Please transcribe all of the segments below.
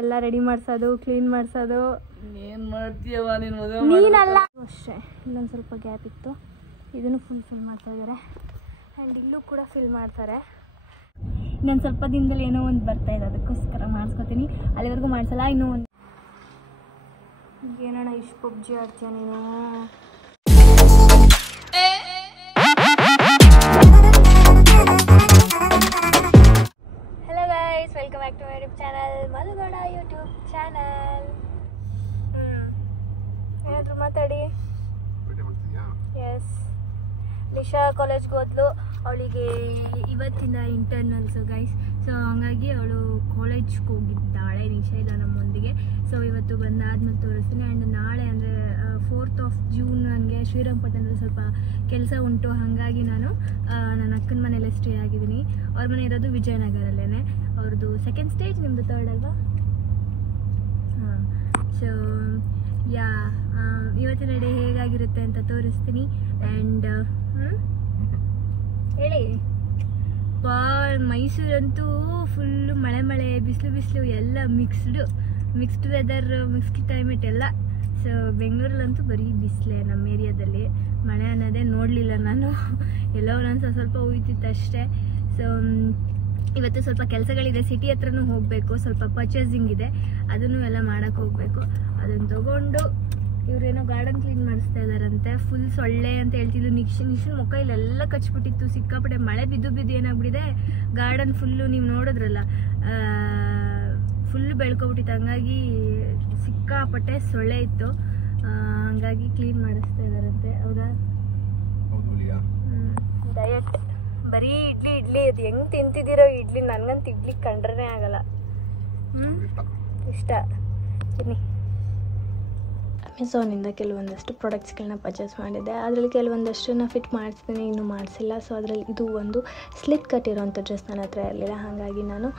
ಎಲ್ಲ ರೆಡಿ ಮಾಡಿಸೋದು, ಕ್ಲೀನ್ ಮಾಡಿಸೋದು. ಏನು ಮಾಡ್ತೀಯವ ನೀನು? ಮದುವೆ ನೀನಲ್ಲ ಅಷ್ಟೇ. ಇನ್ನೊಂದು ಸ್ವಲ್ಪ ಗ್ಯಾಪ್ ಇತ್ತು, ಇದನ್ನು ಫುಲ್ ಫಿಲ್ ಮಾಡ್ತಾ ಇದ್ದಾರೆ. ಆ್ಯಂಡ್ ಇಲ್ಲೂ ಕೂಡ ಫಿಲ್ ಮಾಡ್ತಾರೆ. ಇನ್ನೊಂದು ಸ್ವಲ್ಪ ದಿನದಲ್ಲಿ ಏನೋ ಒಂದು ಬರ್ತಾ ಇದೆ, ಅದಕ್ಕೋಸ್ಕರ ಮಾಡಿಸ್ಕೊತೀನಿ. ಅಲ್ಲಿವರೆಗೂ ಮಾಡಿಸಲ್ಲ. ಇನ್ನೂ ಒಂದು ಏನಣ್ಣ ಇಷ್ಟು ಪಬ್ಜಿ ಆಡ್ತೀಯ ನೀನು? Hello guys, welcome back to my YouTube channel, Madhu Gowda YouTube channel. ಏನಾದರೂ ಮಾತಾಡಿ. ಎಸ್, ಲಿಶಾ ಕಾಲೇಜ್ಗೆ ಹೋದ್ಲು. ಅವಳಿಗೆ ಇವತ್ತಿಂದ ಇಂಟರ್ನಲ್ಸು ಗೈಸ್. ಸೊ ಹಂಗಾಗಿ ಅವಳು ಕಾಲೇಜ್ಗೆ ಹೋಗಿದ್ದಾಳೆ. ನಿಶಾ ಇಲ್ಲ ನಮ್ಮೊಂದಿಗೆ. ಸೊ ಇವತ್ತು ಬಂದಾದ್ಮೇಲೆ ತೋರಿಸ್ತೀನಿ. ಆ್ಯಂಡ್ ನಾಳೆ ಅಂದರೆ 4th of June ನನಗೆ ಶ್ರೀರಂಗಪಟ್ಟಣದಲ್ಲಿ ಸ್ವಲ್ಪ ಕೆಲಸ ಉಂಟು. ಹಾಗಾಗಿ ನಾನು ನನ್ನ ಅಕ್ಕನ ಮನೆಯಲ್ಲೇ ಸ್ಟೇ ಆಗಿದ್ದೀನಿ. ಅವ್ರ ಮನೆ ಇರೋದು ವಿಜಯನಗರಲ್ಲೇ. ಅವ್ರದ್ದು 2nd stage, ನಿಮ್ಮದು 3rd ಅಲ್ವಾ? ಹಾಂ. ಸೊ ಯಾ, ಇವತ್ತಿನ ಡೇ ಹೇಗಾಗಿರುತ್ತೆ ಅಂತ ತೋರಿಸ್ತೀನಿ. ಆ್ಯಂಡ್ ಹೇಳಿ ಬಾ, ಮೈಸೂರಂತೂ ಫುಲ್ಲು ಮಳೆ ಮಳೆ, ಬಿಸಿಲು ಎಲ್ಲ ಮಿಕ್ಸ್ಡ್ ವೆದರ್, ಮಿಕ್ಸ್ಡ್ ಕ್ಲೈಮೇಟ್ ಎಲ್ಲ. ಸೊ ಬೆಂಗಳೂರಲ್ಲಂತೂ ಬರೀ ಬಿಸಿಲೇ. ನಮ್ಮ ಏರಿಯಾದಲ್ಲಿ ಮಳೆ ಅನ್ನೋದೇ ನೋಡಲಿಲ್ಲ ನಾನು. ಎಲ್ಲೋ ಒಂದೊಂದು ಸ್ವಲ್ಪ ಉಯ್ತಿತ್ತು ಅಷ್ಟೇ. ಸೊ ಇವತ್ತು ಸ್ವಲ್ಪ ಕೆಲಸಗಳಿದೆ. ಸಿಟಿ ಹತ್ರನೂ ಹೋಗಬೇಕು, ಸ್ವಲ್ಪ ಪರ್ಚೇಸಿಂಗ್ ಇದೆ, ಅದನ್ನು ಎಲ್ಲ ಮಾಡೋಕ್ಕೆ ಹೋಗಬೇಕು. ಅದನ್ನು ತೊಗೊಂಡು ಇವರೇನೋ ಗಾರ್ಡನ್ ಕ್ಲೀನ್ ಮಾಡಿಸ್ತಾ ಇದ್ದಾರಂತೆ. ಫುಲ್ ಸೊಳ್ಳೆ ಅಂತ ಹೇಳ್ತಿದ್ರು. ನಿಶನ್ ಮುಖ ಇಲ್ಲೆಲ್ಲ ಕಚ್ಬಿಟ್ಟಿತ್ತು. ಸಿಕ್ಕಾಪಟ್ಟೆ ಮಳೆ ಬಿದ್ದು ಏನಾಗ್ಬಿಟ್ಟಿದೆ, ಗಾರ್ಡನ್ ಫುಲ್ಲು ನೀವು ನೋಡಿದ್ರಲ್ಲ, ಫುಲ್ಲು ಬೆಳ್ಕೊಬಿಟ್ಟಿತ್ತು. ಹಂಗಾಗಿ ಸಿಕ್ಕಾಪಟ್ಟೆ ಸೊಳ್ಳೆ ಇತ್ತು. ಹಂಗಾಗಿ ಕ್ಲೀನ್ ಮಾಡಿಸ್ತಾ ಇದ್ದಾರಂತೆ. ಹೌದಾ? ಡಯಟ್ ಬರೀ ಇಡ್ಲಿ ಅದು ಹೆಂಗೆ ತಿಂತಿದ್ದೀರೋ ಇಡ್ಲಿ. ನನಗಂತೂ ಇಡ್ಲಿ ಕಂಡ್ರೇ ಆಗಲ್ಲ. ಇಷ್ಟ ತಿನ್ನಿ. ಅಮೆಝಾನಿಂದ ಕೆಲವೊಂದಷ್ಟು ಪ್ರಾಡಕ್ಟ್ಸ್ಗಳನ್ನ ಪರ್ಚೇಸ್ ಮಾಡಿದ್ದೆ. ಅದರಲ್ಲಿ ಕೆಲವೊಂದಷ್ಟನ್ನು ಫಿಟ್ ಮಾಡಿಸ್ತೀನಿ, ಇನ್ನೂ ಮಾಡಿಸಿಲ್ಲ. ಸೊ ಅದರಲ್ಲಿ ಇದು ಒಂದು ಸ್ಲಿಟ್ ಕಟ್ ಇರೋವಂಥ ಡ್ರೆಸ್ ನನ್ನ ಹತ್ರ ಇರಲಿಲ್ಲ. ಹಾಗಾಗಿ ನಾನು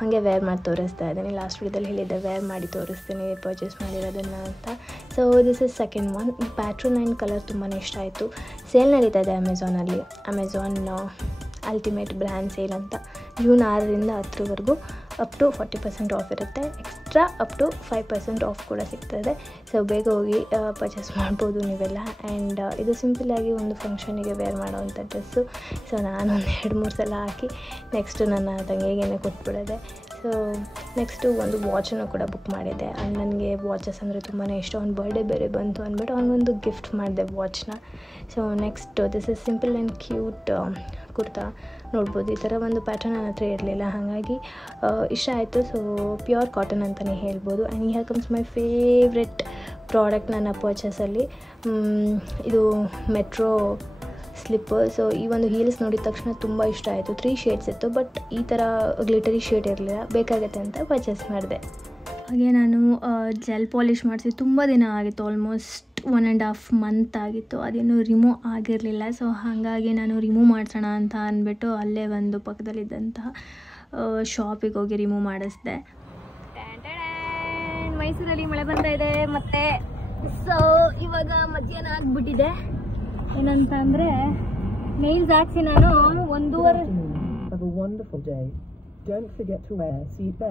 ಹಾಗೆ ವೇರ್ ಮಾಡಿ ತೋರಿಸ್ತಾ ಇದ್ದೀನಿ. ಲಾಸ್ಟ್ ವೀಡಿಯೋದಲ್ಲಿ ಹೇಳಿದ್ದೆ ವೇರ್ ಮಾಡಿ ತೋರಿಸ್ತೀನಿ ಪರ್ಚೇಸ್ ಮಾಡಿರೋದನ್ನು ಅಂತ. So this is 2nd one. ಈ ಪ್ಯಾಟ್ರನ್ ಆ್ಯಂಡ್ ಕಲರ್ ತುಂಬಾ ಇಷ್ಟ ಆಯಿತು. ಸೇಲ್ ನಡೀತಾ ಇದೆ ಅಮೆಝಾನಲ್ಲಿ. ಅಮೆಝಾನ್ ಅಲ್ಟಿಮೇಟ್ ಬ್ರ್ಯಾಂಡ್ ಸೇಲ್ ಅಂತ June 6ರಿಂದ 10ರವರೆಗೂ ಅಪ್ ಟು 40% ಆಫ್ ಇರುತ್ತೆ. ಎಕ್ಸ್ಟ್ರಾ ಅಪ್ ಟು 5% ಆಫ್ ಕೂಡ ಸಿಗ್ತದೆ. ಸೊ ಬೇಗ ಹೋಗಿ ಪರ್ಚೇಸ್ ಮಾಡ್ಬೋದು ನೀವೆಲ್ಲ. ಆ್ಯಂಡ್ ಇದು ಸಿಂಪಲ್ಲಾಗಿ ಒಂದು ಫಂಕ್ಷನಿಗೆ ವೇರ್ ಮಾಡೋವಂಥ ಡ್ರೆಸ್ಸು. ಸೊ ನಾನೊಂದು 2-3 ಸಲ ಹಾಕಿ ನೆಕ್ಸ್ಟು ನನ್ನ ತಂಗಿಗೇನೆ ಕೊಟ್ಬಿಡೋದೆ. ಸೊ ನೆಕ್ಸ್ಟು ಒಂದು ವಾಚನ್ನು ಕೂಡ ಬುಕ್ ಮಾಡಿದ್ದೆ. ಆ್ಯಂಡ್ ನನಗೆ ವಾಚಸ್ ಅಂದರೆ ತುಂಬಾ ಇಷ್ಟ. ಅವ್ನ ಬರ್ಡೇ ಬೇರೆ ಬಂತು ಅಂದ್ಬಿಟ್ಟು ಅವನಿಗೊಂದು ಗಿಫ್ಟ್ ಮಾಡಿದೆ ವಾಚ್ನ. So next this is simple and cute kurta. ನೋಡ್ಬೋದು, ಈ ಥರ ಒಂದು ಪ್ಯಾಟರ್ನ್ ನನ್ನ ಹತ್ರ ಇರಲಿಲ್ಲ, ಹಾಗಾಗಿ ಇಷ್ಟ ಆಯಿತು. ಸೊ ಪ್ಯೂರ್ ಕಾಟನ್ ಅಂತಲೇ ಹೇಳ್ಬೋದು. And here comes my favourite product ನನ್ನ ಪರ್ಚೇಸಲ್ಲಿ. ಇದು ಮೆಟ್ರೋ ಸ್ಲಿಪ್ಪರ್. ಸೊ ಈ ಒಂದು ಹೀಲ್ಸ್ ನೋಡಿದ ತಕ್ಷಣ ತುಂಬ ಇಷ್ಟ ಆಯಿತು. 3 ಶೇಡ್ಸ್ ಇತ್ತು, ಬಟ್ ಈ ಥರ ಗ್ಲಿಟರಿ ಶೇಡ್ ಇರಲಿಲ್ಲ. ಬೇಕಾಗುತ್ತೆ ಅಂತ ಪರ್ಚೇಸ್ ಮಾಡಿದೆ. ಹಾಗೆ ನಾನು ಜೆಲ್ ಪಾಲಿಷ್ ಮಾಡಿಸಿ ತುಂಬ ದಿನ ಆಗಿತ್ತು. ಆಲ್ಮೋಸ್ಟ್ 1.5 month ಆಗಿತ್ತು. ಅದೇನು ರಿಮೂವ್ ಆಗಿರಲಿಲ್ಲ. ಸೊ ಹಾಗಾಗಿ ನಾನು ರಿಮೂವ್ ಮಾಡಿಸೋಣ ಅಂತ ಅಂದ್ಬಿಟ್ಟು ಅಲ್ಲೇ ಒಂದು ಪಕ್ಕದಲ್ಲಿದ್ದಂತಹ ಶಾಪಿಗೆ ಹೋಗಿ ರಿಮೂವ್ ಮಾಡಿಸಿದೆ. ಮೈಸೂರಲ್ಲಿ ಮಳೆ ಬರ್ತಾ ಇದೆ ಮತ್ತೆ. ಸೊ ಇವಾಗ ಮಧ್ಯಾಹ್ನ ಆಗಿಬಿಟ್ಟಿದೆ. ಏನಂತ ಅಂದರೆ ನೈಲ್ಸ್ ಹಾಕ್ಸಿ ನಾನು 1.5 ಸೀಟ್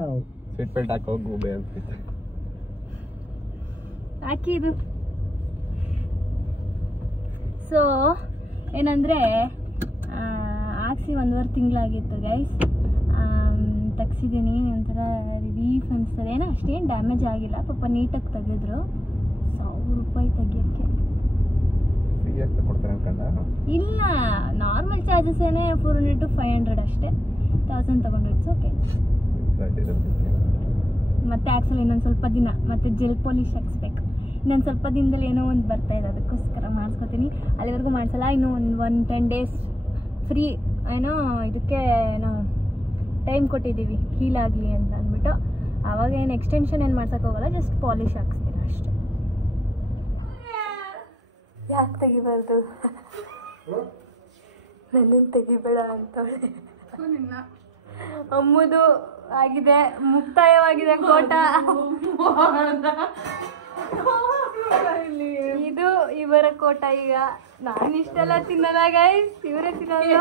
ಬೆಲ್ಟ್ ಹಾಕೋ ಗೂಬೆ ಅಂತ ಹಾಕಿ ಇದು. ಸೊ ಏನಂದರೆ ಹಾಕ್ಸಿ 1.5 ತಿಂಗಳಾಗಿತ್ತು ಗೈಸ್. ತೆಗ್ಸಿದ್ದೀನಿ. ಒಂಥರ ರಿಲೀಫ್ ಅನಿಸ್ತದೆ. ಏನೋ ಅಷ್ಟೇನು ಡ್ಯಾಮೇಜ್ ಆಗಿಲ್ಲ. ಪಾಪ ನೀಟಾಗಿ ತೆಗೆದ್ರು. 1000 ರೂಪಾಯಿ ತೆಗಿಯೋಕ್ಕೆ ಇಲ್ಲ, ನಾರ್ಮಲ್ ಚಾರ್ಜಸ್ ಏನೇ 400 to 500 ಅಷ್ಟೇ. 1000 ತಗೊಂಡು ಇಟ್ಸ್ ಓಕೆ. ಮತ್ತೆ ಹಾಕ್ಸಲ್ಲ ಇನ್ನೊಂದು ಸ್ವಲ್ಪ ದಿನ. ಮತ್ತೆ ಜೆಲ್ ಪಾಲಿಶ್ ಹಾಕ್ಸ್ಬೇಕು. ಇನ್ನೊಂದು ಸ್ವಲ್ಪ ದಿನದಲ್ಲಿ ಏನೋ ಒಂದು ಬರ್ತಾ ಇದೆ, ಅದಕ್ಕೋಸ್ಕರ ಮಾಡಿಸ್ಕೊತೀನಿ. ಅಲ್ಲಿವರೆಗೂ ಮಾಡಿಸಲ್ಲ. ಇನ್ನೂ ಒಂದು 10 days ಫ್ರೀ ಏನೋ ಇದಕ್ಕೆ ಏನೋ ಟೈಮ್ ಕೊಟ್ಟಿದ್ದೀವಿ ಹೀಲ್ ಆಗಲಿ ಅಂತ ಅಂದ್ಬಿಟ್ಟು. ಆವಾಗ ಏನು ಎಕ್ಸ್ಟೆನ್ಷನ್ ಏನು ಮಾಡ್ಸೋಕೆ ಹೋಗಲ್ಲ, ಜಸ್ಟ್ ಪಾಲಿಶ್ ಹಾಕ್ಸ್ತೀನಿ ಅಷ್ಟೇ. ಯಾಕೆ ತೆಗಿಬಾರ್ದು? ನನ್ನನ್ನು ತೆಗಿಬೇಡ ಅಂತವಳೆ. ಅಮ್ಮದು ಆಗಿದೆ, ಮುಕ್ತಾಯವಾಗಿದೆ ಕೋಟ. ಈ ಇದು ಇವರ ಕೋಟ. ಈಗ ನಾನು ಇಷ್ಟೆಲ್ಲ ತಿನ್ನಲ್ಲ ಗೈಸ್, ಇವರೇ ತಿನ್ನೋದು.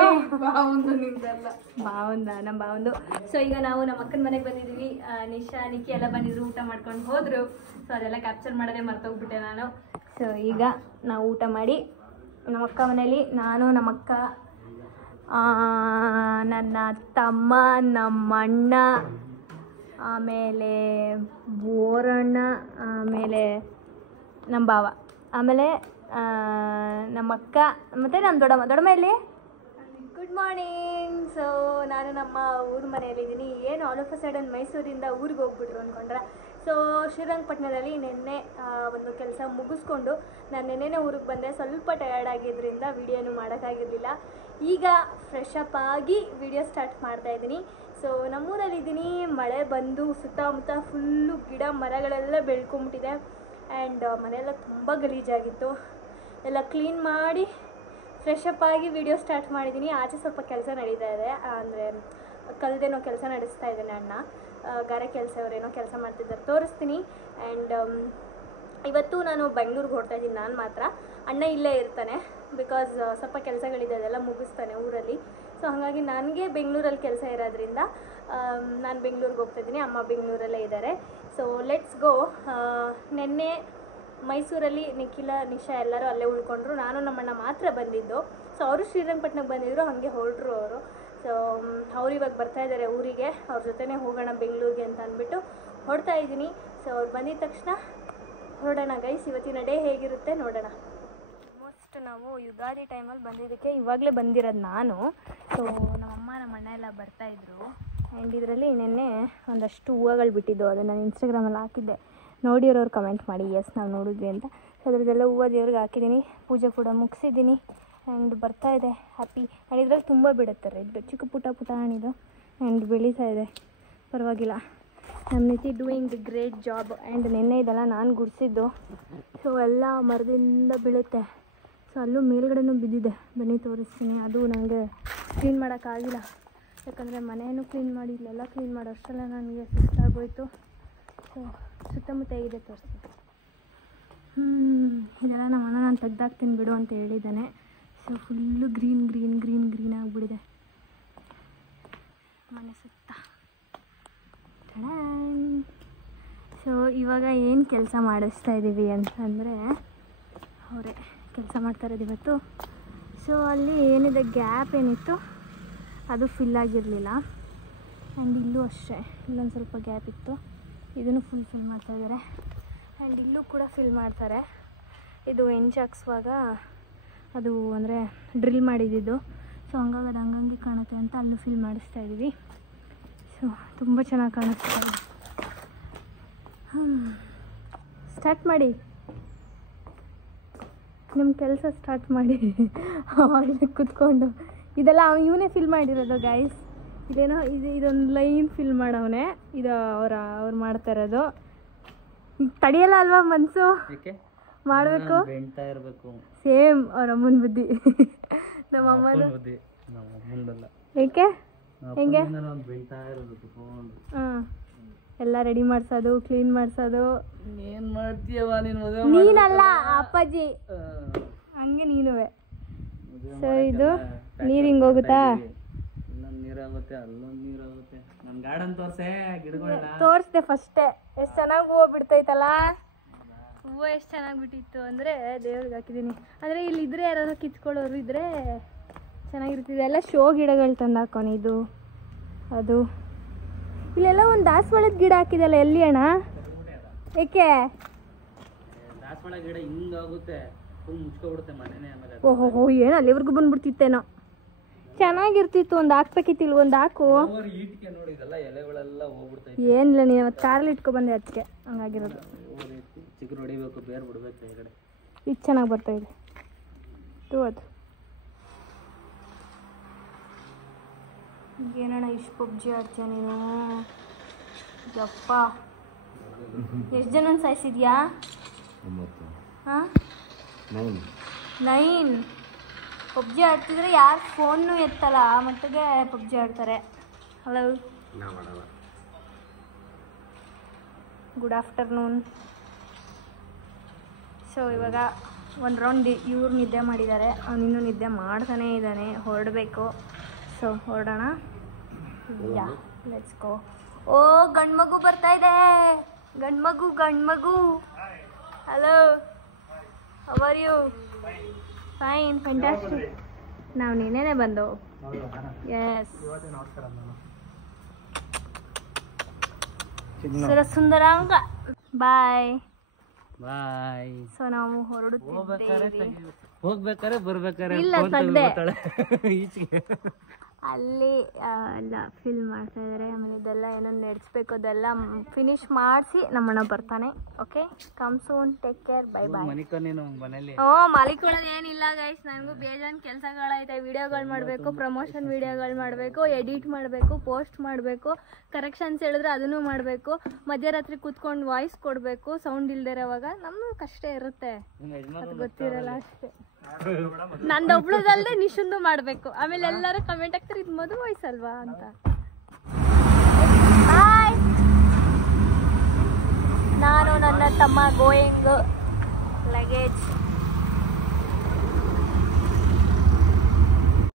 ಬಾವಂದ ನಮ್ಮ ಬಾವಂದು. ಸೊ ಈಗ ನಾವು ನಮ್ಮ ಅಕ್ಕನ ಮನೆಗೆ ಬಂದಿದ್ದೀವಿ. ನಿಶಾ ನಿಕ್ಕಿ ಎಲ್ಲ ಬಂದಿದ್ರು, ಊಟ ಮಾಡ್ಕೊಂಡು ಹೋದ್ರು. ಸೊ ಅದೆಲ್ಲ ಕ್ಯಾಪ್ಚರ್ ಮಾಡೋದೇ ಮರ್ತೋಗ್ಬಿಟ್ಟೆ ನಾನು. ಸೊ ಈಗ ನಾವು ಊಟ ಮಾಡಿ ನಮ್ಮ ಅಕ್ಕ ಮನೇಲಿ ನಾನು, ನಮ್ಮಕ್ಕ, ನನ್ನ ತಮ್ಮ, ನಮ್ಮ ಅಣ್ಣ, ಆಮೇಲೆ ಬೋರಣ್ಣ, ಆಮೇಲೆ ನಮ್ಮ ಭಾವ, ಆಮೇಲೆ ನಮ್ಮಕ್ಕ, ಮತ್ತು ನಮ್ಮ ದೊಡ್ಡಮ್ಮ ಇಲ್ಲಿ. Good morning. ಸೊ ನಾನು ನಮ್ಮ ಊರ ಮನೆಯಲ್ಲಿದ್ದೀನಿ. ಏನು ಆಲ್ ಆಫ್ ಅ ಸಡನ್ ಮೈಸೂರಿಂದ ಊರಿಗೆ ಹೋಗ್ಬಿಟ್ರು ಅಂದ್ಕೊಂಡ್ರೆ. ಸೊ ಶ್ರೀರಂಗಪಟ್ಟಣದಲ್ಲಿ ನಿನ್ನೆ ಒಂದು ಕೆಲಸ ಮುಗಿಸ್ಕೊಂಡು ನಾನು ನಿನ್ನೆನೇ ಊರಿಗೆ ಬಂದೆ. ಸ್ವಲ್ಪ ಟಯರ್ಡ್ ಆಗಿದ್ದರಿಂದ ವೀಡಿಯೋನು ಮಾಡೋಕ್ಕಾಗಿರಲಿಲ್ಲ. ಈಗ ಫ್ರೆಶ್ ಅಪ್ ಆಗಿ ವಿಡಿಯೋ ಸ್ಟಾರ್ಟ್ ಮಾಡ್ತಾಯಿದ್ದೀನಿ. ಸೊ ನಮ್ಮೂರಲ್ಲಿದ್ದೀನಿ. ಮಳೆ ಬಂದು ಸುತ್ತಮುತ್ತ ಫುಲ್ಲು ಗಿಡ ಮರಗಳೆಲ್ಲ ಬೆಳ್ಕೊಂಬಿಟ್ಟಿದೆ. ಆ್ಯಂಡ್ ಮನೆಯೆಲ್ಲ ತುಂಬ ಗಲೀಜಾಗಿತ್ತು. ಎಲ್ಲ ಕ್ಲೀನ್ ಮಾಡಿ ಫ್ರೆಶ್ ಅಪ್ ಆಗಿ ವಿಡಿಯೋ ಸ್ಟಾರ್ಟ್ ಮಾಡಿದ್ದೀನಿ. ಆಚೆ ಸ್ವಲ್ಪ ಕೆಲಸ ನಡೀತಾ ಇದೆ, ಅಂದರೆ ಕಲ್ದೇನೋ ಕೆಲಸ ನಡೆಸ್ತಾ ಇದ್ದೇನೆ ಅಣ್ಣ. ಗಾರೆ ಕೆಲಸ ಅವರೇನೋ ಕೆಲಸ ಮಾಡ್ತಿದ್ದಾರೆ, ತೋರಿಸ್ತೀನಿ. ಆ್ಯಂಡ್ ಇವತ್ತು ನಾನು ಬೆಂಗಳೂರಿಗೆ ಹೊರಡ್ತಾ ಇದ್ದೀನಿ. ನಾನು ಮಾತ್ರ, ಅಣ್ಣ ಇಲ್ಲೇ ಇರ್ತಾನೆ. ಬಿಕಾಸ್ ಸ್ವಲ್ಪ ಕೆಲಸಗಳಿದೆ, ಅದೆಲ್ಲ ಮುಗಿಸ್ತಾನೆ ಊರಲ್ಲಿ. ಸೊ ಹಾಗಾಗಿ ನನಗೆ ಬೆಂಗಳೂರಲ್ಲಿ ಕೆಲಸ ಇರೋದ್ರಿಂದ ನಾನು ಬೆಂಗಳೂರಿಗೆ ಹೋಗ್ತಾಯಿದ್ದೀನಿ. ಅಮ್ಮ ಬೆಂಗಳೂರಲ್ಲೇ ಇದ್ದಾರೆ. So let's go. ನಿನ್ನೆ ಮೈಸೂರಲ್ಲಿ ನಿಖಿಲ, ನಿಶಾ ಎಲ್ಲರೂ ಅಲ್ಲೇ ಉಳ್ಕೊಂಡ್ರು. ನಾನು ನಮ್ಮಣ್ಣ ಮಾತ್ರ ಬಂದಿದ್ದು. ಸೊ ಅವರು ಶ್ರೀರಂಗಪಟ್ಟಣಕ್ಕೆ ಬಂದಿದ್ದರು, ಹಾಗೆ ಹೊರಟ್ರು ಅವರು. ಸೊ ಅವ್ರು ಇವಾಗ ಬರ್ತಾಯಿದ್ದಾರೆ ಊರಿಗೆ. ಅವ್ರ ಜೊತೆನೇ ಹೋಗೋಣ ಬೆಂಗಳೂರಿಗೆ ಅಂತ ಅಂದ್ಬಿಟ್ಟು ಹೊರಡ್ತಾ ಇದ್ದೀನಿ. ಸೊ ಅವ್ರು ಬಂದಿದ ತಕ್ಷಣ ಹೊರಡೋಣ ಗೈಸ್. ಇವತ್ತಿನ ಡೇ ಹೇಗಿರುತ್ತೆ ನೋಡೋಣ. ಆಲ್ಮೋಸ್ಟ್ ನಾವು ಯುಗಾದಿ ಟೈಮಲ್ಲಿ ಬಂದಿದ್ದಕ್ಕೆ ಇವಾಗಲೇ ಬಂದಿರೋದು ನಾನು. ಸೊ ನಮ್ಮಮ್ಮ ನಮ್ಮಣ್ಣ ಎಲ್ಲ ಬರ್ತಾಯಿದ್ರು. ಆ್ಯಂಡ್ ಇದರಲ್ಲಿ ನಿನ್ನೆ ಒಂದಷ್ಟು ಹೂವುಗಳು ಬಿಟ್ಟಿದ್ದು, ಅದನ್ನು ನಾನು ಇನ್ಸ್ಟಾಗ್ರಾಮಲ್ಲಿ ಹಾಕಿದ್ದೆ. ನೋಡಿರೋರು ಕಮೆಂಟ್ ಮಾಡಿ, ಎಸ್ ನಾವು ನೋಡಿದ್ವಿ ಅಂತ. ಸೊ ಅದರದ್ದೆಲ್ಲ ಹೂವು ದೇವ್ರಿಗೆ ಹಾಕಿದ್ದೀನಿ. ಪೂಜೆ ಕೂಡ ಮುಗಿಸಿದ್ದೀನಿ. ಆ್ಯಂಡ್ ಬರ್ತಾಯಿದೆ ಹ್ಯಾಪಿ. ಆ್ಯಂಡ್ ಇದರಲ್ಲಿ ತುಂಬ ಬಿಡುತ್ತೆ ರೆಡ್, ಚಿಕ್ಕ ಪುಟ ಹಣ್ಣಿದು. ಆ್ಯಂಡ್ ಬೆಳೀತಾ ಇದೆ, ಪರವಾಗಿಲ್ಲ. ನಮ್ಮ Niti doing the great job. And ನಿನ್ನೆ ಇದೆಲ್ಲ ನಾನು ಗುಡಿಸಿದ್ದು. ಸೊ ಎಲ್ಲ ಮರದಿಂದ ಬೀಳುತ್ತೆ. ಸೊ ಅಲ್ಲೂ ಮೇಲ್ಗಡೆನೂ ಬಿದ್ದಿದೆ, ಬನ್ನಿ ತೋರಿಸ್ತೀನಿ. ಅದು ನನಗೆ ಕ್ಲೀನ್ ಮಾಡೋಕ್ಕಾಗಿಲ್ಲ, ಯಾಕಂದರೆ ಮನೆಯೂ ಕ್ಲೀನ್ ಮಾಡಿ ಇಲ್ಲೆಲ್ಲ ಕ್ಲೀನ್ ಮಾಡೋ ಅಷ್ಟೆಲ್ಲ ನನಗೆ ಸುಸ್ತಾಗೋಯ್ತು. ಸೊ ಸುತ್ತಮುತ್ತ ಹೇಗಿದೆ ತೋರಿಸ್ತೀನಿ. ಇದೆಲ್ಲ ನಮ್ಮ ಅಣ್ಣ ನಾನು ತೆಗ್ದಾಕ್ತೀನಿ ಬಿಡು ಅಂತ ಹೇಳಿದ್ದಾನೆ. ಸೊ ಫುಲ್ಲು ಗ್ರೀನ್ ಆಗಿಬಿಡಿದೆ ಮನೆ ಸುತ್ತ. ಸೊ ಇವಾಗ ಏನು ಕೆಲಸ ಮಾಡಿಸ್ತಾ ಇದ್ದೀವಿ ಅಂತಂದರೆ, ಅವರೇ ಕೆಲಸ ಮಾಡ್ತಾ ಇರೋದು ಇವತ್ತು. ಸೊ ಅಲ್ಲಿ ಏನಿದೆ ಗ್ಯಾಪ್ ಏನಿತ್ತು ಅದು ಫಿಲ್ ಆಗಿರಲಿಲ್ಲ. ಆ್ಯಂಡ್ ಇಲ್ಲೂ ಅಷ್ಟೇ, ಇಲ್ಲೊಂದು ಸ್ವಲ್ಪ ಗ್ಯಾಪ್ ಇತ್ತು, ಇದನ್ನು ಫಿಲ್ ಮಾಡ್ತಾಯಿದ್ದಾರೆ. ಆ್ಯಂಡ್ ಇಲ್ಲೂ ಕೂಡ ಫಿಲ್ ಮಾಡ್ತಾರೆ. ಇದು ಎಂಚ್ ಹಾಕ್ಸುವಾಗ ಅದು ಅಂದರೆ ಡ್ರಿಲ್ ಮಾಡಿದ್ದು. ಸೊ ಹಂಗಾಗಿ ಅದು ಹಂಗಂಗೆ ಕಾಣುತ್ತೆ ಅಂತ ಅಲ್ಲೂ ಫಿಲ್ ಮಾಡಿಸ್ತಾ ಇದ್ದೀವಿ. ಸೊ ತುಂಬ ಚೆನ್ನಾಗಿ ಕಾಣಿಸ್ತಾ ಇದೆ. ಸ್ಟಾರ್ಟ್ ಮಾಡಿ, ನಿಮ್ಮ ಕೆಲಸ ಸ್ಟಾರ್ಟ್ ಮಾಡಿ. ಆವಾಗಲೇ ಕೂತ್ಕೊಂಡು ಇದೆಲ್ಲ ಇವನೇ ಫಿಲ್ ಮಾಡಿರೋದು ಗೈಸ್. ಇದೇನೋ ಇದೊಂದು ಲೈನ್ ಫಿಲ್ ಮಾಡವನೇ. ಇದು ಅವ್ರು ಮಾಡ್ತಾ ಇರೋದು. ತಡೆಯಲ್ಲ ಅಲ್ವಾ ಮನಸ್ಸು ಮಾಡಬೇಕು. ಸೇಮ್ ಅವ್ರ ಅಮ್ಮನ ಬುದ್ಧಿ, ನಮ್ಮ ಅಮ್ಮನ ಬುದ್ಧಿ. ಏಕೆ ಹೆಂಗೆ? ಹಾಂ, ಎಲ್ಲ ರೆಡಿ ಮಾಡಿಸೋದು, ಕ್ಲೀನ್ ಮಾಡಿಸೋದು. ಏನ್ ಮಾಡ್ತೀಯವ ನೀನಲ್ಲ ಅಪ್ಪಾಜಿ, ಹಂಗೆ ನೀನುವೆ. ಸೊ ಇದು ನೀರು ಹಿಂಗೆ ಹೋಗುತ್ತಾ? ನೀರಾಗುತ್ತೆ, ಅಲ್ಲೊಂದು ನೀರಾಗುತ್ತೆ. ನನ್ನ ಗಾರ್ಡನ್ ತೋರಿಸ್ದೆ ಫಸ್ಟೇ. ಎಷ್ಟು ಚೆನ್ನಾಗಿ ಹೂವು ಬಿಡ್ತೈತಲ್ಲ. ಹೂವು ಎಷ್ಟು ಚೆನ್ನಾಗಿ ಬಿಟ್ಟಿತ್ತು ಅಂದರೆ ದೇವ್ರಿಗೆ ಹಾಕಿದ್ದೀನಿ. ಅಂದರೆ ಇಲ್ಲಿ ಇದ್ರೆ ಯಾರಾದ್ರೂ ಕಿತ್ಕೊಳ್ಳೋರು ಇದ್ದರೆ ಚೆನ್ನಾಗಿರ್ತಿದೆ. ಎಲ್ಲ ಶೋ ಗಿಡಗಳು ತಂದು ಹಾಕೋಣ. ಇದು ಅದು ಇಲ್ಲೆಲ್ಲ ಒಂದು ದಾಸವಾಳದ ಗಿಡ ಹಾಕಿದಲ್ಲ, ಎಲ್ಲಿ ಅಣ್ಣ? ಏಕೆ? ದಾಸವಾಳ ಗಿಡ ಹಿಂಗಾಗುತ್ತೆ, ಫುಲ್ ಮುಚ್ಕೊಬಿಡುತ್ತೆ ಮನೆನೇ. ಆಮೇಲೆ ಓಹೋ, ಏನು ಅಲ್ಲಿವರೆಗೂ ಬಂದ್ಬಿಡ್ತಿತ್ತೇನೋ. ಚೆನ್ನಾಗಿರ್ತಿತ್ತು, ಒಂದು ಹಾಕ್ಬೇಕಿತ್ತು. ಇಲ್ಲಿ ಒಂದು ಹಾಕು. ಏನಿಲ್ಲ, ನೀನು ಅವತ್ತು ಕಾರಲ್ಲಿ ಇಟ್ಕೊಬಂದೆ, ಅದಕ್ಕೆ ಹಂಗಾಗಿರೋದು. ಚಿಗುರು ಹೊಡಿಬೇಕು, ಬೇರೆ ಬಿಡ್ಬೇಕು ಈ ಕಡೆ. ಇದು ಚೆನ್ನಾಗಿ ಬರ್ತಾಯಿದೆ ಅದು. ಏನಣ್ಣ ಇಷ್ಟು ಪಬ್ಜಿ ಆಡ್ತೀಯ ನೀನು? ಯಪ್ಪ, ಎಷ್ಟು ಜನ ಸಾಯಿಸಿದ್ಯಾ? ಹಾಂ, 9. ಪಬ್ಜಿ ಆಡ್ತಿದ್ರೆ ಯಾರು ಫೋನ್ನು ಎತ್ತಲ್ಲ, ಆ ಮಟ್ಟಿಗೆ ಪಬ್ಜಿ ಆಡ್ತಾರೆ. Hello, good afternoon. ಸೊ ಇವಾಗ ಒಂದು ರೌಂಡ್ ಇವ್ರು ನಿದ್ದೆ ಮಾಡಿದ್ದಾರೆ, ಅವನಿನ್ನೂ ನಿದ್ದೆ ಮಾಡ್ತಾನೇ ಇದ್ದಾನೆ. ಹೊರಡಬೇಕು. ಸೊ ಹೊರಡೋಣ. Yeah let's go. ಓ ಗಂಡು ಮಗು ಬರ್ತಾ ಇದೆ. ಗಂಡು ಮಗು. Hello, how are you? Fine, fantastic. ನಾವು ನಿನ್ನೆನೇ ಬಂದವು. ಎಸ್, ಸುಂದರಾಂಗ. ಬಾಯ್. ಸೊ ನಾವು ಹೊರಡುತ್ತಿದ್ದೇವೆ. ಹೋಗ್ಬೇಕಾರೆ ಬರ್ಬೇಕಾರೆ ಇಲ್ಲ ತೆಗ್ದೆ ಅಲ್ಲಿ ಎಲ್ಲ ಫಿಲ್ ಮಾಡ್ತಾ ಇದ್ದಾರೆ. ಆಮೇಲೆ ಇದೆಲ್ಲ ಏನೋ ನಡೆಸ್ಬೇಕು, ಅದೆಲ್ಲ ಫಿನಿಶ್ ಮಾಡಿಸಿ ನಮ್ಮಣ್ಣ ಬರ್ತಾನೆ. Okay, come soon, take care, bye bye. ಮಲಿಕೊಳ್ಳೋದು ಏನಿಲ್ಲ ಗೈಸ್, ನನಗೂ ಬೇಜಾನ್ ಕೆಲಸಗಳೈತೆ. ವಿಡಿಯೋಗಳು ಮಾಡಬೇಕು, ಪ್ರಮೋಷನ್ ವಿಡಿಯೋಗಳು ಮಾಡಬೇಕು, ಎಡಿಟ್ ಮಾಡಬೇಕು, ಪೋಸ್ಟ್ ಮಾಡಬೇಕು, ಕರೆಕ್ಷನ್ಸ್ ಹೇಳಿದ್ರೆ ಅದನ್ನು ಮಾಡಬೇಕು, ಮಧ್ಯರಾತ್ರಿ ಕೂತ್ಕೊಂಡು ವಾಯ್ಸ್ ಕೊಡಬೇಕು, ಸೌಂಡ್ ಇಲ್ದೇ ಇರೋವಾಗ. ನಮ್ದು ಕಷ್ಟ ಇರುತ್ತೆ, ಅದು ಗೊತ್ತಿರಲ್ಲ ಅಷ್ಟೇ. ನಂದೊಬ್ಳದಲ್ಲದೆ ನಿಶುಂದು ಮಾಡಬೇಕು. ಆಮೇಲೆ ಎಲ್ಲರೂ ಕಮೆಂಟ್ ಆಗ್ತಾರೆ, ಇದು ಮಧು ವಾಯ್ಸ್ ಅಲ್ವಾ ಅಂತ. ಬಾಯ್. ನಾನು ನನ್ನ ತಮ್ಮ ಗೋಯಿಂಗ್ ಲಗೇಜ್